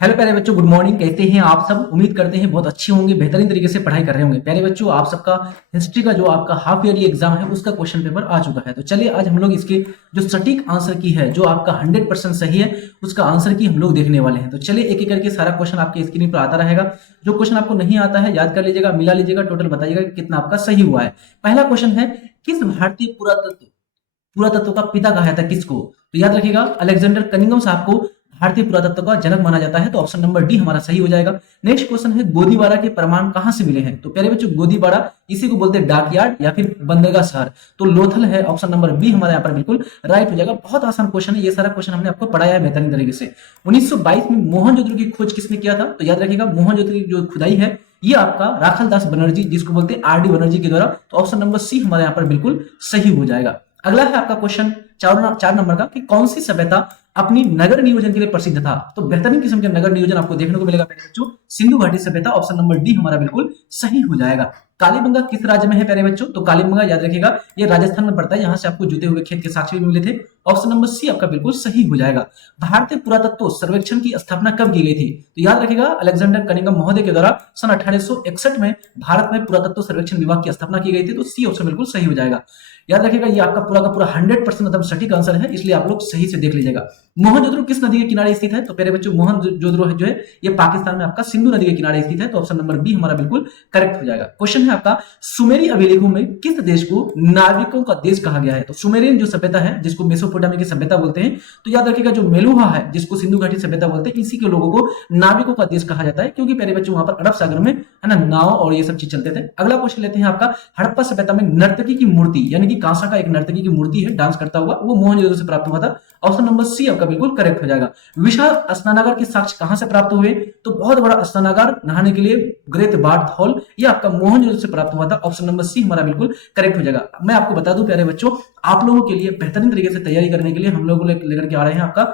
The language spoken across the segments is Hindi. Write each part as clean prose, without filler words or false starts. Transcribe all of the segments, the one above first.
हेलो प्यारे बच्चों, गुड मॉर्निंग। कहते हैं आप सब, उम्मीद करते हैं बहुत अच्छे होंगे, बेहतरीन तरीके से पढ़ाई कर रहे होंगे। प्यारे बच्चों, आप सबका हिस्ट्री का जो आपका हाफ ईयरली एग्जाम है उसका क्वेश्चन पेपर आ चुका है। तो चलिए आज हम लोग इसके जो सटीक आंसर की है, जो आपका 100% सही है, उसका आंसर की हम लोग देखने वाले हैं। तो चलिए एक एक करके सारा क्वेश्चन आपके स्क्रीन पर आता रहेगा। जो क्वेश्चन आपको नहीं आता है याद कर लीजिएगा, मिला लीजिएगा, टोटल बताइएगा कि कितना आपका सही हुआ है। पहला क्वेश्चन है, किस भारतीय पुरातत्व पुरातत्व का पिता कहा जाता है किसको? तो याद रखिएगा, अलेक्जेंडर कनिंघम साहब को भारतीय पुरातत्व का जनक माना जाता है। तो ऑप्शन नंबर डी हमारा सही हो जाएगा। नेक्स्ट क्वेश्चन है, गोदीबारा के प्रमाण कहां से मिले हैं? तो प्यारे बच्चों, गोदीबारा इसी को बोलते हैं डाकयार्ड या फिर बंदरगाह शहर। तो लोथल है, ऑप्शन नंबर बी हमारे यहाँ पर बिल्कुल राइट हो जाएगा। बहुत आसान क्वेश्चन है, ये सारा क्वेश्चन हमने आपको पढ़ाया है बेहतरीन तरीके से। 1922 में मोहनजोदड़ो की खोज किसने किया था? तो याद रखिएगा, मोहनजोदड़ो की जो खुदाई है ये आपका राखलदास बनर्जी, जिसको बोलते हैं आर डी बनर्जी के द्वारा। तो ऑप्शन नंबर सी हमारे यहाँ पर बिल्कुल सही हो जाएगा। अगला है आपका क्वेश्चन 4 नंबर का, कि कौन सी सभ्यता अपनी नगर नियोजन के लिए प्रसिद्ध था? तो बेहतरीन किस्म के नगर नियोजन आपको देखने को मिलेगा प्यारे बच्चों, सिंधु घाटी सभ्यता। ऑप्शन नंबर डी हमारा बिल्कुल सही हो जाएगा। कालीबंगा किस राज्य में है प्यारे बच्चों? तो कालीबंगा याद रखिएगा, ये राजस्थान में पड़ता है। यहां से आपको जुते हुए खेत के साक्ष्य भी मिले थे। ऑप्शन नंबर सी आपका बिल्कुल सही हो जाएगा। भारतीय पुरातत्व सर्वेक्षण की स्थापना कब की गई थी? तो याद रखिएगा, अलेक्जेंडर कनिंघम महोदय के द्वारा सन 1861 में भारत में पुरातत्व सर्वेक्षण विभाग की स्थापना की गई थी। तो सी ऑप्शन बिल्कुल सही हो जाएगा। याद रखिएगा, ये आपका पूरा का पूरा 100% एकदम सटीक आंसर है, इसलिए आप लोग सही से देख लीजिएगा। मोहनजोदड़ो किस नदी के किनारे स्थित है? तो प्यारे बच्चों, मोहनजोदड़ो जो है ये पाकिस्तान में आपका सिंधु नदी के किनारे स्थित है। तो ऑप्शन नंबर बी हमारा बिल्कुल करेक्ट हो जाएगा। क्वेश्चन है आपका, सुमेरी अभिलेखों में किस देश को नाविकों का देश कहा गया है? तो सुमेरियन जो सभ्यता है, जिसको मेसोपोटामिया की सभ्यता बोलते हैं, तो याद रखिएगा जो मेलुहा है, जिसको सिंधु घाटी सभ्यता बोलते हैं, इसी के लोगों को नाविकों का देश कहा जाता है, क्योंकि प्यारे बच्चों वहां पर अरब सागर में है ना नाव और ये सब चीज चलते थे। अगला क्वेश्चन लेते हैं आपका, हड़प्पा सभ्यता में नर्तकी की मूर्ति, यानी कि कांसा का एक नर्तकी की मूर्ति है डांस करता हुआ, वो मोहनजोदड़ो से प्राप्त हुआ था। ऑप्शन नंबर सी आपका बिल्कुल करेक्ट हो जाएगा। विशाल स्नानागार के साक्ष्य कहां से प्राप्त हुए? तो बहुत बड़ा स्नानागार नहाने के लिए, ग्रेट बाथ हॉल, ये आपका मोहनजोदड़ो से प्राप्त हुआ था। ऑप्शन नंबर सी हमारा बिल्कुल करेक्ट हो जाएगा। मैं आपको बता दूं प्यारे बच्चों, आप लोगों के लिए बेहतरीन तरीके से तैयारी करने के लिए हम लोग लेकर के आ रहे हैं आपका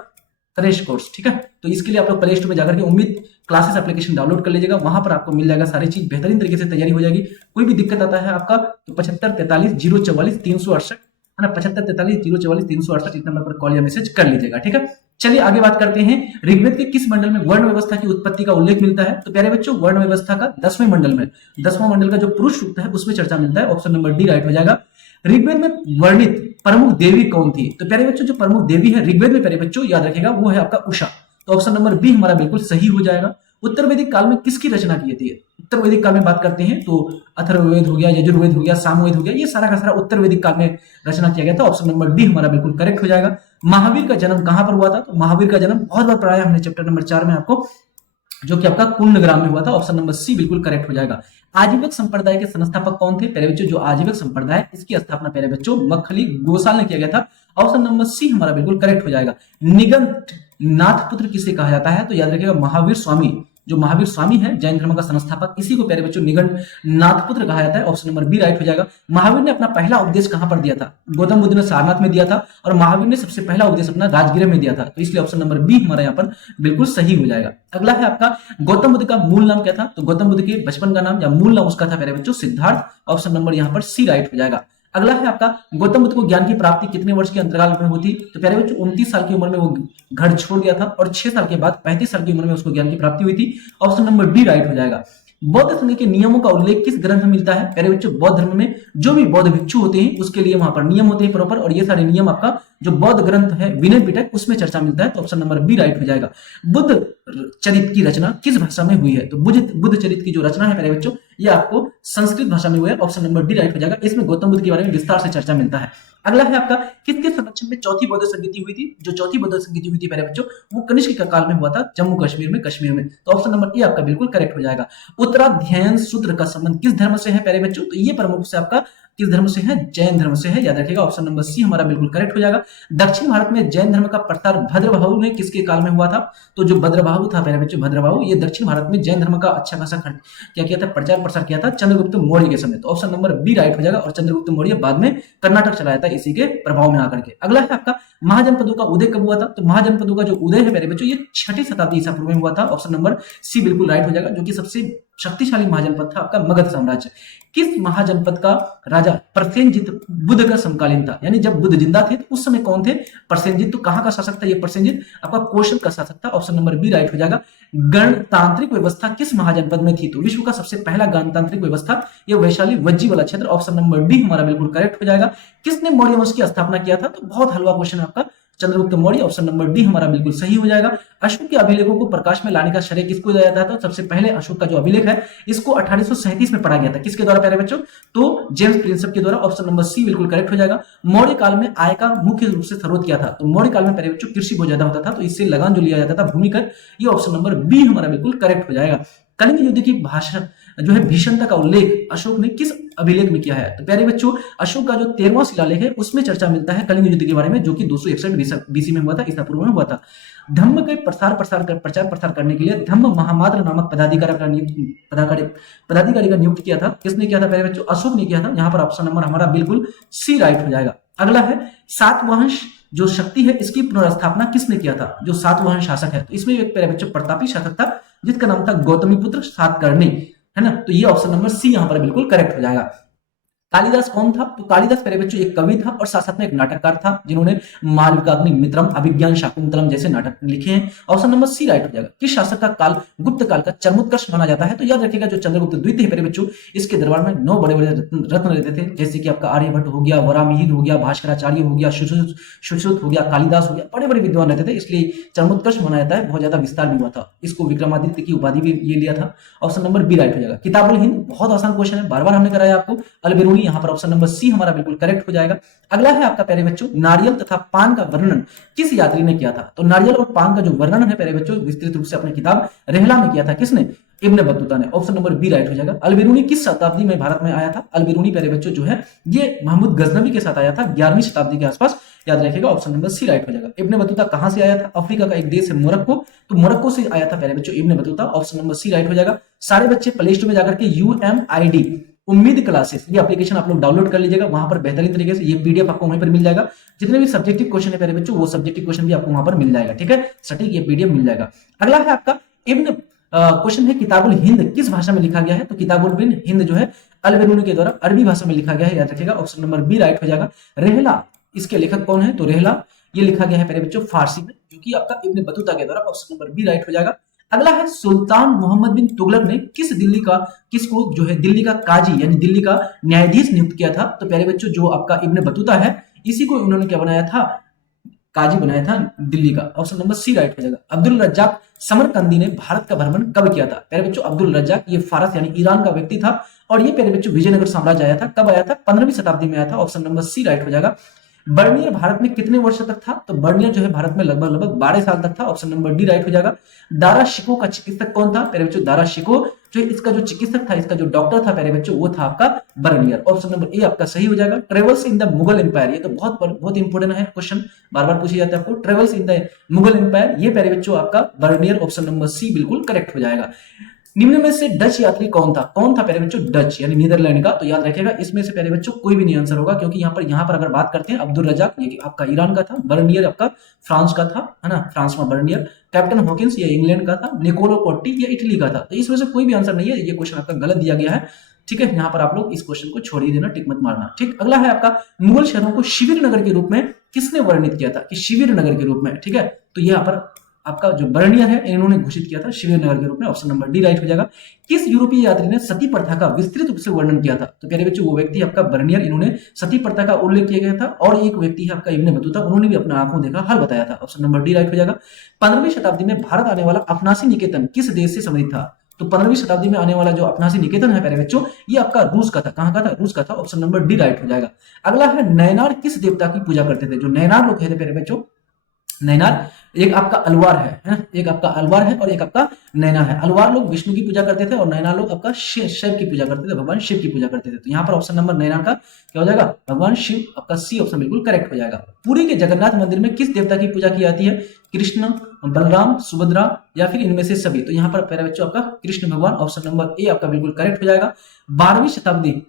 क्रैश कोर्स, ठीक है। तो इसके लिए आप लोग प्ले स्टोर में जाकर के उम्मीद क्लासेस एप्लीकेशन डाउनलोड कर लीजिएगा, वहां पर आपको मिल जाएगा सारी चीज, बेहतरीन तरीके से तैयारी हो जाएगी। कोई भी दिक्कत आता है आपका तो 7543044368 है ना, 7543044368 इस नंबर पर कॉल या मैसेज कर लीजिएगा, ठीक है। चलिए आगे बात करते हैं, ऋग्वेद के किस मंडल में वर्ण व्यवस्था की उत्पत्ति का उल्लेख मिलता है? तो प्यारे बच्चों, वर्ण व्यवस्था का 10वें मंडल में, 10वां मंडल का जो पुरुष सूक्त है उसमें चर्चा मिलता है। ऑप्शन नंबर डी राइट हो जाएगा। ऋग्वेद में वर्णित प्रमुख देवी कौन थी? तो प्यारे बच्चों, जो प्रमुख देवी है ऋग्वेद में प्यारे बच्चों याद रखेगा, वो है आपका उषा। तो ऑप्शन नंबर बी हमारा बिल्कुल सही हो जाएगा। उत्तर वैदिक काल में किसकी रचना की थी? उत्तर वैदिक काल में बात करते हैं तो अथर्ववेद हो गया, यजुर्वेद हो गया, सामवेद हो गया, ये सारा का सारा उत्तर वैदिक काल में रचना किया गया था। ऑप्शन नंबर डी हमारा बिल्कुल करेक्ट हो जाएगा। महावीर का जन्म कहां पर हुआ था? तो महावीर का जन्म बहुत बार पढ़ाया हमने चैप्टर नंबर 4 में आपको, जो कि आपका कुंडग्राम में हुआ था। ऑप्शन नंबर सी बिल्कुल करेक्ट हो जाएगा। आजीविक संप्रदाय के संस्थापक कौन थे? प्यारे बच्चों, जो आजीविक संप्रदाय, इसकी स्थापना प्यारे बच्चों मखली गोसाल ने किया गया था। ऑप्शन नंबर सी हमारा बिल्कुल करेक्ट हो जाएगा। निगंट नाथ पुत्र किसे कहा जाता है? तो याद रखिएगा, महावीर स्वामी, जो महावीर स्वामी है जैन धर्म का संस्थापक, इसी को प्यारे बच्चों निगंट नाथ पुत्र कहा जाता है। ऑप्शन नंबर बी राइट हो जाएगा। महावीर ने अपना पहला उपदेश कहां पर दिया था? गौतम बुद्ध ने सारनाथ में दिया था, और महावीर ने सबसे पहला उपदेश अपना राजगृह में दिया था। तो इसलिए ऑप्शन नंबर बी हमारे यहाँ पर बिल्कुल सही हो जाएगा। अगला है आपका, गौतम बुद्ध का मूल नाम क्या था? तो गौतम बुद्ध के बचपन का नाम या मूल नाम उसका था प्यारे बच्चों सिद्धार्थ। ऑप्शन नंबर यहाँ पर सी राइट हो जाएगा। अगला है आपका, गौतम बुद्ध को ज्ञान की प्राप्ति कितने वर्ष के अंतराल में हुई थी? तो प्यारे बच्चों 29 साल की उम्र में वो घर छोड़ गया था, और 6 साल के बाद 35 साल की उम्र में उसको ज्ञान की प्राप्ति हुई थी। ऑप्शन नंबर डी राइट हो जाएगा। बौद्ध संघ के नियमों का उल्लेख किस ग्रंथ में मिलता है? प्यारे बच्चों, बौद्ध धर्म में जो भी बौद्ध भिक्षु होते हैं उसके लिए वहां पर नियम होते हैं प्रॉपर, और ये सारे नियम आपका जो बौद्ध ग्रंथ है विनय पिटक, उसमें चर्चा मिलता है। तो ऑप्शन नंबर बी राइट हो जाएगा। बुद्ध चरित की रचना किस भाषा में हुई है? तो बुद्ध चरित की जो रचना है प्यारे बच्चों, ये आपको संस्कृत भाषा में हुआ है। ऑप्शन नंबर डी राइट हो जाएगा। इसमें गौतम बुद्ध के बारे में विस्तार से चर्चा मिलता है। अगला है आपका, किसके संरक्षण में चौथी बौद्ध संगीति हुई थी? जो चौथी बौद्ध संगीति हुई थी प्यारे बच्चों, वो कनिष्क के काल में हुआ था, जम्मू कश्मीर में। तो ऑप्शन नंबर ए आपका बिल्कुल करेक्ट हो जाएगा। उत्तराध्यायन सूत्र का संबंध किस धर्म से है प्यारे बच्चों? तो ये प्रमुख से आपका किस धर्म से है? जैन धर्म से है, याद रखिएगा। ऑप्शन नंबर सी हमारा बिल्कुल करेक्ट हो जाएगा। दक्षिण भारत में जैन धर्म का प्रसार भद्रबाहु ने किसके काल में हुआ था? तो जो भद्रबाहु था प्यारे बच्चों, भद्रबाहु, ये दक्षिण भारत में जैन धर्म का अच्छा खासा क्या किया था, प्रचार प्रसार किया था चंद्रगुप्त मौर्य के समय। तो ऑप्शन नंबर बी राइट हो जाएगा। और चंद्रगुप्त मौर्य बाद में कर्नाटक चलाया था इसी के प्रभाव में आकर के। अगला है आपका, महाजनपदों का उदय कब हुआ था? तो महाजनपदों का जो उदय है प्यारे बच्चों, ये 6ठी शताब्दी ईसा पूर्व में हुआ था। ऑप्शन नंबर सी बिल्कुल राइट हो जाएगा, जो कि सबसे शक्तिशाली महाजनपद था आपका मगध साम्राज्य। किस महाजनपद का राजा प्रसेनजित बुद्ध का समकालीन था, यानी जब बुद्ध जिंदा थे तो उस समय कौन थे? प्रसेनजित। तो कहां का शासक था ये प्रसेनजित? आपका कौशल का शासक था। ऑप्शन नंबर बी राइट हो जाएगा। गणतांत्रिक व्यवस्था किस महाजनपद में थी? तो विश्व का सबसे पहला गणतांत्रिक व्यवस्था ये वैशाली वज्जी वाला क्षेत्र। ऑप्शन नंबर डी हमारा बिल्कुल करेक्ट हो जाएगा। किसने मौर्य वंश की स्थापना किया था? तो बहुत हलवा क्वेश्चन है आपका, Chandragupta Maurya. Option number D हमारा बिल्कुल सही हो जाएगा। अशोक के अभिलेखों को प्रकाश में लाने का श्रेय किसको दिया जाता है? तो सबसे पहले अशोक का जो अभिलेख है इसको 1837 में पढ़ा गया था। किसके द्वारा प्यारे बच्चों? तो जेम्स प्रिंसेप के द्वारा। ऑप्शन नंबर सी बिल्कुल करेक्ट हो जाएगा। मौर्य काल में आय का मुख्य रूप से स्रोत क्या था? तो मौर्य काल में प्यारे बच्चों कृषि बहुत ज्यादा होता था, तो इससे लगान जो लिया जाता था भूमिकर, ये ऑप्शन नंबर बी हमारा बिल्कुल करेक्ट हो जाएगा। कलिंग युद्ध की भाषा जो है भीषणता का उल्लेख अशोक ने किस अभिलेख में किया है? तो प्यारे बच्चों अशोक का जो 13वां शिलालेख है उसमें चर्चा मिलता है कलिंग युद्ध के बारे में, जो कि 261 बीसी में हुआ था, ईसा पूर्व में हुआ था। धम्म के प्रचार प्रसार करने के लिए धम्म महामात्र नामक पदाधिकारी का नियुक्त किया था। किसने किया था प्यारे बच्चों? अशोक ने किया था। यहाँ पर ऑप्शन नंबर हमारा बिल्कुल सी राइट हो जाएगा। अगला है सातवाहन जो शक्ति है इसकी पुनर्स्थापना किसने किया था? जो सातवाहन शासक है, तो इसमें एक प्यारे बच्चों प्रतापी शासक था जिसका नाम था गौतमीपुत्र सातकर्णी, है ना। तो ये ऑप्शन नंबर सी यहां पर बिल्कुल करेक्ट हो जाएगा। कालिदास कौन था? तो कालिदास प्यारे बच्चों एक कवि था और साथ साथ में एक नाटककार था जिन्होंने मालविकाग्नि मित्रम, अभिज्ञान शाकुंतलम जैसे नाटक लिखे हैं। ऑप्शन नंबर सी राइट हो जाएगा। किस शासक का काल गुप्त काल का चरमोत्कर्ष माना जाता है? तो याद रखिएगा जो चंद्रगुप्त द्वितीय प्यारे बच्चों इसके दरबार में 9 बड़े बड़े रत्न रहते थे, जैसे कि आपका आर्यभट्ट हो गया, वरामिहिर हो गया, भास्कराचार्य हो गया, सुश्रुत हो गया, कालिदास हो गया, बड़े बड़े विद्वान रहते थे, इसलिए चरमोत्कर्ष माना जाता है। बहुत ज्यादा विस्तार भी हुआ था, इसको विक्रमादित्य की उपाधि भी ये लिया था। ऑप्शन नंबर बी राइट हो जाएगा। किताबुल हिंद बहुत आसान क्वेश्चन है, बार बार हमने कराया आपको। अलबेरूनी यहाँ पर ऑप्शन नंबर सी हमारा बिल्कुल करेक्ट हो जाएगा। अगला है आपका प्यारे बच्चों नारियल तथा पान का वर्णन किस यात्री ने किया था? तो नारियल और पान का जो वर्णन है प्यारे बच्चों विस्तृत रूप से अपनी किताब रेहला में किया था। किसने? इब्न बतूता ने। ऑप्शन नंबर बी राइट हो जाएगा। अलबेरूनी किस शताब्दी में भारत में आया था? अलबेरूनी प्यारे बच्चों जो है ये महमूद गजनवी के साथ आया था 11वीं शताब्दी के आसपास, याद रखिएगा। ऑप्शन नंबर सी राइट हो जाएगा। इब्न बतूता कहां से आया था? अफ्रीका का एक देश है मोरक्को, तो मोरक्को से आया था प्यारे बच्चों Ibn Battuta. Option number C right हो जाएगा। सारे बच्चे प्ले स्टोर में जाकर के UMID उम्मीद क्लासेस ये एप्लीकेशन आप लोग डाउनलोड कर लीजिएगा, वहां पर बेहतरीन तरीके से ये पीडीएफ आपको वहीं पर मिल जाएगा। जितने भी सब्जेक्टिव क्वेश्चन है प्यारे बच्चों वो सब्जेक्टिव क्वेश्चन भी आपको वहां पर मिल जाएगा, ठीक है, सटीक ये पीडीएफ मिल जाएगा। अगला है आपका इब्न क्वेश्चन है किताबुल हिंद किस भाषा में लिखा गया है? तो किताबुल हिंद जो है अलबेरूनी के द्वारा अरबी भाषा में लिखा गया है, याद रखिएगा। ऑप्शन नंबर बी राइट हो जाएगा। रेहला इसके लेखक कौन है? तो रेहला ये लिखा गया है प्यारे बच्चों फारसी में, जो कि आपका इब्न बतूता के द्वारा। ऑप्शन नंबर बी राइट हो जाएगा। अगला है सुल्तान मोहम्मद बिन तुगलक ने किसको जो है दिल्ली का काजी यानी दिल्ली का न्यायाधीश नियुक्त किया था? तो प्यारे बच्चों जो आपका इब्न बतूता है इसी को इन्होंने क्या बनाया था? काजी बनाया था दिल्ली का। ऑप्शन नंबर सी राइट हो जाएगा। अब्दुल रज्जाक समरकंदी ने भारत का भ्रमण कब किया था? प्यारे बच्चों अब्दुल रज्जाक ये फारस यानी ईरान का व्यक्ति था और ये प्यारे बच्चों विजयनगर साम्राज्य आया था। कब आया था? 15वीं शताब्दी में आया था। ऑप्शन नंबर सी राइट हो जाएगा। बर्नियर भारत में कितने वर्ष तक था? तो बर्नियर जो है भारत में लगभग 12 साल तक था। ऑप्शन नंबर डी राइट हो जाएगा। दारा शिको का चिकित्सक कौन था? प्यारे बच्चों दारा शिको जो इसका जो चिकित्सक था, इसका जो डॉक्टर था प्यारे बच्चों वो था आपका बर्नियर। ऑप्शन नंबर ए आपका सही हो जाएगा। Travels in the Mughal empire ये तो बहुत इंपोर्टेंट है क्वेश्चन, बार बार पूछे जाता है आपको। Travels in the Mughal empire ये प्यारे बच्चों आपका बर्नियर। ऑप्शन नंबर सी बिल्कुल करेक्ट हो जाएगा। निम्न में से डच यात्री कौन था? कौन था प्यारे बच्चों? डच यानी नीदरलैंड का। तो याद रखिएगा इसमें से प्यारे बच्चों कोई भी नहीं आंसर होगा, क्योंकि यहाँ पर अगर बात करते हैं अब्दुल रजाक ये आपका ईरान का था, बर्नियर आपका फ्रांस का था, है ना, फ्रांस में बर्नियर। कैप्टन हॉकिंस ये इंग्लैंड का था, निकोलो कोट्टी ये इटली का था। तो इसमें से कोई भी आंसर नहीं है, ये क्वेश्चन आपका गलत दिया गया है, ठीक है। यहाँ पर आप लोग इस क्वेश्चन को छोड़ ही देना, टिक मत मारना, ठीक। अगला है आपका मुगल शहरों को शिविर नगर के रूप में किसने वर्णित किया था? कि शिविर नगर के रूप में, ठीक है। तो यहाँ पर आपका जो बर्नियर है इन्होंने घोषित किया था शिविर नगर के रूप में। ऑप्शन नंबर डी राइट हो जाएगा। किस यूरोपीय यात्री ने सती प्रथा का विस्तृत रूप से वर्णन किया था? तो प्यारे बच्चों वो व्यक्ति आपका बर्नियर, इन्होंने सती प्रथा का उल्लेख किया गया था। और एक व्यक्ति है आपका इब्न बतूता, उन्होंने भी अपना आंखों देखा हाल बताया था। ऑप्शन नंबर डी राइट हो जाएगा। 15वीं शताब्दी में भारत आने वाला अफनासी निकेतन किस देश से संबंधित था? तो 15वीं शताब्दी में आने वाला जो अफनासी निकेतन है प्यारे बच्चों ये आपका रूस का था। कहां का था? रूस का था। ऑप्शन नंबर डी राइट हो जाएगा। अगला है नयनार किस देवता की पूजा करते थे? जो नयनार लोग थे प्यारे बच्चों, नयनार एक आपका अलवार है, एक आपका अलवार है और एक आपका नैनार है। अलवार लोग विष्णु की पूजा करते थे और नैनार लोग आपका शिव की पूजा करते थे, भगवान शिव की पूजा करते थे। तो यहाँ पर ऑप्शन नंबर नैनार का क्या हो जाएगा? भगवान शिव, आपका सी ऑप्शन बिल्कुल करेक्ट हो जाएगा। पुरी के जगन्नाथ मंदिर में किस देवता की पूजा की जाती है? कृष्ण, बलराम, सुभद्रा या फिर इनमें से सभी? तो यहाँ पर प्यारे बच्चों आपका कृष्ण भगवान। ऑप्शन नंबर ए आपका बिल्कुल करेक्ट हो जाएगा। 12वीं शताब्दी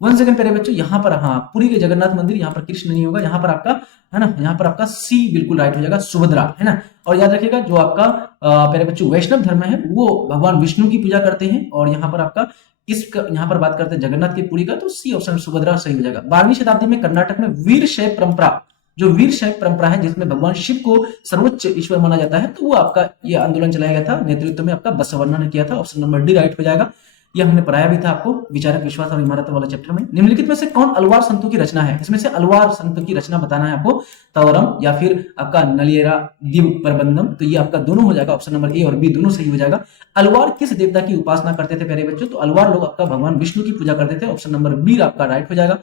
वन सेकंड प्यारे बच्चों, यहाँ पर हाँ पुरी के जगन्नाथ मंदिर, यहाँ पर कृष्ण नहीं होगा, यहाँ पर आपका है ना, यहाँ पर आपका सी बिल्कुल राइट हो जाएगा, सुभद्रा है ना। और याद रखिएगा जो आपका प्यारे बच्चों वैष्णव धर्म है वो भगवान विष्णु की पूजा करते हैं, और यहाँ पर आपका यहाँ पर बात करते हैं जगन्नाथ की पुरी का, तो सी ऑप्शन सुभद्रा सही हो जाएगा। 12वीं शताब्दी में कर्नाटक में वीर शैव परंपरा, जो वीर शैव परंपरा है जिसमें भगवान शिव को सर्वोच्च ईश्वर माना जाता है, तो वो आपका ये आंदोलन चलाया गया था, नेतृत्व में आपका बसवन्ना ने किया था। ऑप्शन नंबर डी राइट हो जाएगा। ये हमने पढ़ाया भी था आपको विचारक विश्वास और इमारत वाला चैप्टर में। निम्नलिखित में से कौन अलवार संतों की रचना है? इसमें से अलवार संतों की रचना बताना है आपको, तवरम या फिर आपका नलियरा दिव प्रबंधम, तो ये आपका दोनों हो जाएगा, ऑप्शन नंबर ए और बी दोनों सही हो जाएगा। अलवार किस देवता की उपासना करते थे प्यारे बच्चों? तो अलवार लोग आपका भगवान विष्णु की पूजा करते थे, ऑप्शन नंबर बी आपका राइट हो जाएगा।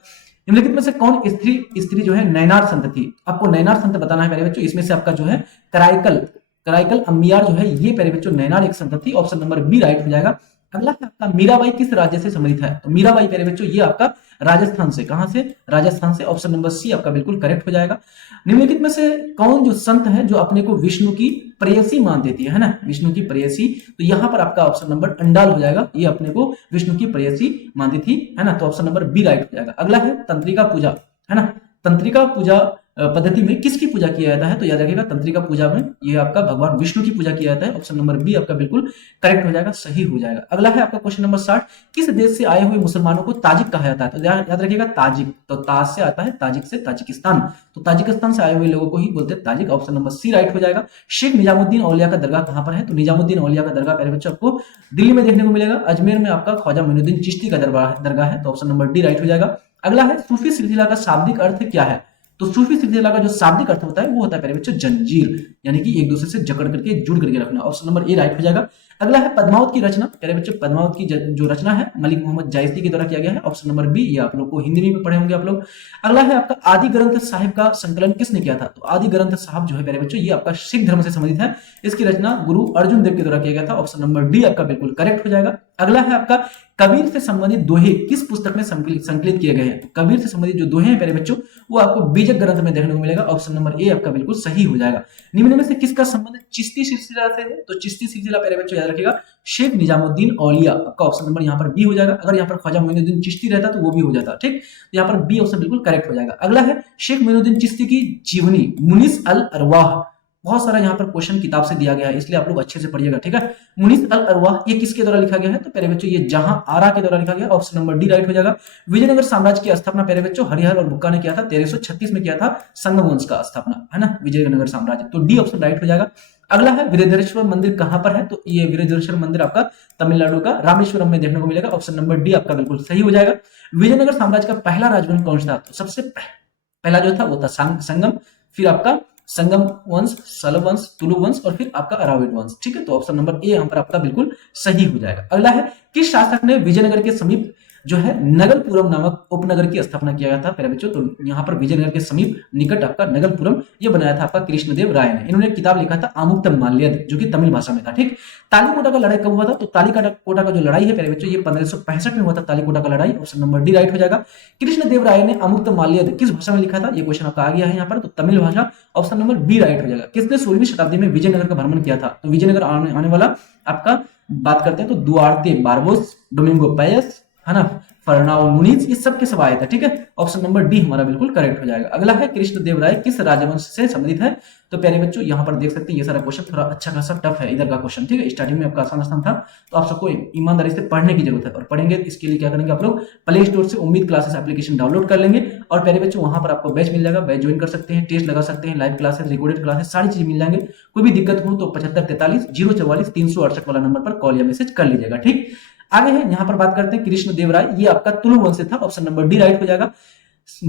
निम्नलिखित में से कौन स्त्री जो है नैनार संत थी? आपको नैनार संत बताना है प्यारे बच्चों। इसमें से आपका जो है कराइकल अम्बियार जो है ये प्यारे बच्चों नैनार एक संत थी, ऑप्शन नंबर बी राइट हो जाएगा। अगला है आपका मीराबाई किस राज्य से संबंधित है? तो मीराबाई प्यारे बच्चों ये आपका राजस्थान से, कहां से? राजस्थान से, ऑप्शन नंबर सी आपका बिल्कुल करेक्ट हो जाएगा। निम्नलिखित में से कौन जो संत है जो अपने को विष्णु की प्रेयसी मान देती है ना, विष्णु की प्रेयसी, तो यहां पर आपका ऑप्शन नंबर अंडाल हो जाएगा, ये अपने को विष्णु की प्रेयसी मानती थी है ना, तो ऑप्शन नंबर बी राइट हो जाएगा। अगला है तंत्रिका पूजा है ना, तंत्रिका पूजा पद्धति में किसकी पूजा किया जाता है? तो याद रखिएगा तंत्रिका पूजा में ये आपका भगवान विष्णु की पूजा किया जाता है, ऑप्शन नंबर बी आपका बिल्कुल करेक्ट हो जाएगा, सही हो जाएगा। अगला है आपका क्वेश्चन नंबर 60, किस देश से आए हुए मुसलमानों को ताजिक कहा जाता है? तो याद रखिएगा ताजिक, तो ताज से आता है, ताजिक से ताजिकिस्तान, तो ताजिकिस्तान से आए हुए लोगों को ही बोलते हैं Tajik, option number C right हो जाएगा। शेख निजामुद्दीन औलिया का दरगाह कहां पर है? तो निजामुद्दीन औलिया का दरगाह प्यारे बच्चों आपको दिल्ली में देखने को मिलेगा। अजमेर में आपका ख्वाजा मोइनुद्दीन चिश्ती का दरगाह है, तो ऑप्शन नंबर डी राइट हो जाएगा। अगला है सूफी सिलसिला का शाब्दिक अर्थ क्या है? तो सूफी सिलसिला का जो शाब्दिक अर्थ होता है वो होता है प्यारे बच्चों जंजीर, यानी कि एक दूसरे से जकड़ करके जुड़ करके रखना, ऑप्शन नंबर ए राइट हो जाएगा। अगला है पद्मावत की रचना, प्यारे बच्चों पद्मावत की जो रचना है मलिक मोहम्मद जायसी के द्वारा किया गया है, ऑप्शन नंबर बी, ये आप लोग को हिंदी में पढ़े होंगे आप लोग। अगला है आपका आदि ग्रंथ साहिब का संकलन किसने किया था? तो आदि ग्रंथ साहिब जो है प्यारे बच्चों ये आपका सिख धर्म से संबंधित है, इसकी रचना गुरु अर्जुन देव के द्वारा किया गया था, ऑप्शन नंबर डी आपका बिल्कुल करेक्ट हो जाएगा। अगला है आपका कबीर से संबंधित दोहे किस पुस्तक में संकलित किए गए हैं? तो कबीर से संबंधित जो दोहे हैं प्यारे बच्चों वो आपको बीजक ग्रंथ में देखने को मिलेगा, ऑप्शन नंबर ए आपका बिल्कुल सही हो जाएगा। निम्न में से किसका संबंध चिश्ती सिलसिला से है? तो चिश्ती सिलसिला प्यारे बच्चों याद रखिएगा शेख निजामुद्दीन औलिया, आपका ऑप्शन नंबर यहाँ पर बी हो जाएगा। अगर यहाँ पर ख्वाजा मोइनुद्दीन चिश्ती रहता तो वो भी हो जाता, ठीक, तो यहाँ पर बी ऑप्शन बिल्कुल करेक्ट हो जाएगा। अगला है शेख मोइनुद्दीन चिश्ती की जीवनी मुनिस अल अरवाह, बहुत सारा यहाँ पर क्वेश्चन किताब से दिया गया है इसलिए आप लोग अच्छे से पढ़िएगा, ठीक है। मुनिस अल अरवाह ये किसके द्वारा लिखा गया है? तो प्यारे बच्चों ये जहां आरा के द्वारा लिखा गया, ऑप्शन नंबर डी राइट हो जाएगा। विजयनगर साम्राज्य की स्थापना प्यारे बच्चों हरिहर और बुक्का ने किया था, 1336 में किया था संगम वंश का स्थापना है ना, विजयनगर साम्राज्य, तो डी ऑप्शन राइट हो जाएगा। अगला है वीरेंद्रेश्वर मंदिर कहां पर है? तो ये वीरेंद्रेश्वर मंदिर आपका तमिलनाडु का रामेश्वरम में देखने को मिलेगा, ऑप्शन नंबर डी आपका बिल्कुल सही हो जाएगा। विजयनगर साम्राज्य का पहला राजवंश कौन सा था? तो सबसे पहला जो था वो था संगम, फिर आपका संगम वंश, सलव वंश, तुलु वंश और फिर आपका अरावली वंश, ठीक है, तो ऑप्शन नंबर ए यहाँ पर आपका बिल्कुल सही हो जाएगा। अगला है किस शासक ने विजयनगर के समीप जो है नगलपुरम नामक उपनगर की स्थापना किया गया था प्यारे बच्चों? तो यहाँ पर विजयनगर के समीप निकट आपका नगलपुरम ये बनाया था आपका कृष्णदेव राय ने। इन्होंने किताब लिखा था आमुक्तम माल्यद जो कि तमिल भाषा में था, ठीक। तालीकोटा का लड़ाई कब हुआ था? तो तालीकोटा का जो लड़ाई है प्यारे बच्चों ये 1565 में हुआ था तालीकोटा का लड़ाई, ऑप्शन नंबर डी राइट हो जाएगा। कृष्णदेव राय ने आमुक्तम माल्यद किस भाषा में लिखा था? ये क्वेश्चन आपका आ गया है यहाँ पर, तो तमिल भाषा, ऑप्शन नंबर बी राइट हो जाएगा। किसने 16वीं शताब्दी में विजयनगर का भ्रमण किया था? तो विजयनगर आने वाला आपका बात करते हैं तो दुआर्ते बारबोस, डोमिंगो पायस है ना, फर्नाओ मुनीज, ये सब के सब आए थे, ठीक है, ऑप्शन नंबर डी हमारा बिल्कुल करेक्ट हो जाएगा। अगला है कृष्णदेव राय किस राजवंश से संबंधित है? तो प्यारे बच्चों यहाँ पर देख सकते हैं ये सारा क्वेश्चन थोड़ा अच्छा खासा टफ है इधर का क्वेश्चन, ठीक है, स्टार्टिंग में आपका आसान था, तो आप सबको ईमानदारी से पढ़ने की जरूरत है और पढ़ेंगे इसके लिए क्या करेंगे आप लोग प्ले स्टोर से उम्मीद क्लासेस एप्लीकेशन डाउनलोड कर लेंगे और प्यारे बच्चों वहां पर आपको बैच मिल जाएगा, बैच ज्वाइन कर सकते हैं, टेस्ट लगा सकते हैं, लाइव क्लासेस, रिकॉर्डेड क्लासेस, सारी चीज मिल जाएंगे। कोई भी दिक्कत हो तो 7543 044 368 वाला नंबर पर कॉल या मैसेज कर लीजिएगा, ठीक। आगे है यहाँ पर बात करते हैं कृष्णदेव राय, ये आपका तुलु वंश से था, ऑप्शन नंबर डी राइट हो जाएगा।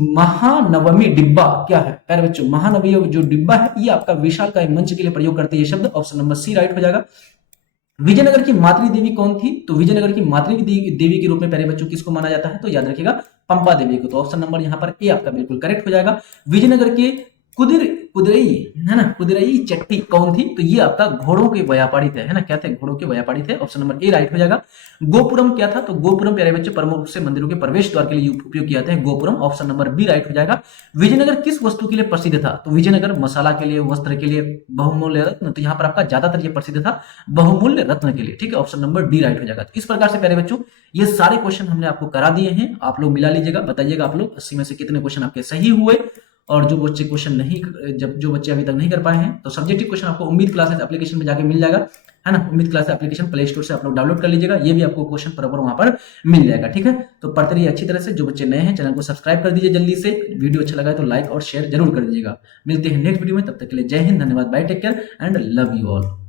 महानवमी डिब्बा क्या है प्यारे बच्चों? महानवमी जो डिब्बा है ये आपका विशालकाय मंच के लिए प्रयोग करते हैं ये शब्द, ऑप्शन नंबर सी राइट हो जाएगा। विजयनगर की मातृ देवी कौन थी? तो विजयनगर की मातृ देवी के रूप में प्यारे बच्चों किसको माना जाता है? तो याद रखिएगा पंपा देवी को, तो ऑप्शन नंबर यहाँ पर ए आपका बिल्कुल करेक्ट हो जाएगा। विजयनगर के कुदरई, है ना, कुदरई चट्टी कौन थी? तो ये आपका घोड़ों के व्यापारी थे, है ना, क्या थे? घोड़ों के व्यापारी थे। ऑप्शन नंबर ए राइट हो जाएगा। गोपुरम क्या था? तो गोपुरम प्यारे बच्चे प्रमुख रूप से मंदिरों के प्रवेश द्वार के लिए उपयोग किया जाता है gopuram. Option number B right हो जाएगा। विजयनगर किस वस्तु के लिए प्रसिद्ध था? तो विजयनगर मसाला के लिए, वस्त्र के लिए, बहुमूल्य रत्न, तो यहाँ पर आपका ज्यादातर ये प्रसिद्ध था बहुमूल्य रत्न के लिए, ठीक है। ऑप्शन नंबर डी राइट हो जाएगा। इस प्रकार से प्यारे बच्चों ये सारे क्वेश्चन हमने आपको करा दिए हैं, आप लोग मिला लीजिएगा, बताइएगा आप लोग 80 में से कितने क्वेश्चन आपके सही हुए। और जो बच्चे क्वेश्चन नहीं, जब जो बच्चे अभी तक नहीं कर पाए हैं, तो सब्जेक्टिव क्वेश्चन आपको उम्मीद क्लासेस एप्लीकेशन में जाके मिल जाएगा, है ना। उम्मीद क्लासेस एप्लीकेशन प्ले स्टोर से आप लोग डाउनलोड कर लीजिएगा, ये भी आपको क्वेश्चन प्रॉपर वहां पर मिल जाएगा, ठीक है। तो पढ़ते रहिए अच्छी तरह से। जो बच्चे नए हैं चैनल को सब्सक्राइब कर दीजिए जल्दी से, वीडियो अच्छा लगा है तो लाइक और शेयर जरूर कर दीजिएगा। मिलते हैं नेक्स्ट वीडियो में, तब तक के लिए जय हिंद, धन्यवाद, bye, take care and love you all.